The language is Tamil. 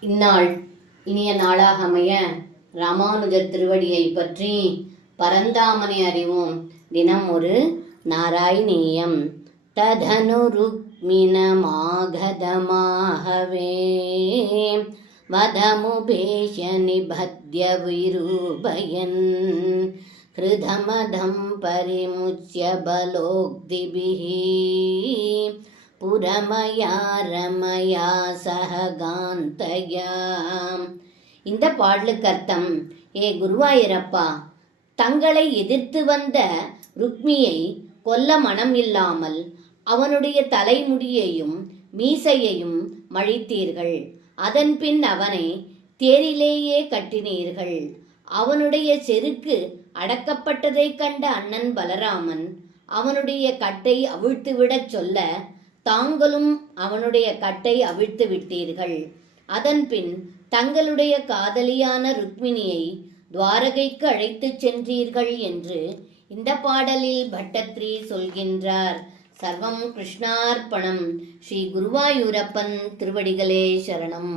இந்நாள் இனிய நாளாக அமைய ராமானுஜர் திருவடியை பற்றி பரந்தாமனை அறிவோம். தினம் ஒரு நாராயணீயம். ததனு ருக்மிணமாகதமாகவே வதமுபேஷ நிபத்ய விரூபயன் கிருதமதம் பரிமுச்ய பலோக்திபிஹி புரமயா ரமயா சஹகாந்தயா. இந்த பாடலுக்கு அர்த்தம், ஏ குருவாயூரப்பா, தங்களை எதிர்த்து வந்த ருக்மியை கொல்ல மனம் இல்லாமல் அவனுடைய தலைமுடியையும் மீசையையும் மழித்தீர்கள். அதன்பின் அவனை தேரிலேயே கட்டினீர்கள். அவனுடைய செருக்கு அடக்கப்பட்டதைக் கண்ட அண்ணன் பலராமன் அவனுடைய கட்டை அவிழ்த்துவிடச் சொல்ல தாங்களும் அவனுடைய கட்டை அவிழ்த்து விட்டீர்கள். அதன்பின் தங்களுடைய காதலியான ருக்மிணியை துவாரகைக்கு அழைத்துச் சென்றீர்கள் என்று இந்த பாடலில் பட்டத்ரி சொல்கின்றார். சர்வம் கிருஷ்ணார்ப்பணம். ஸ்ரீ குருவாயூரப்பன் திருவடிகளே சரணம்.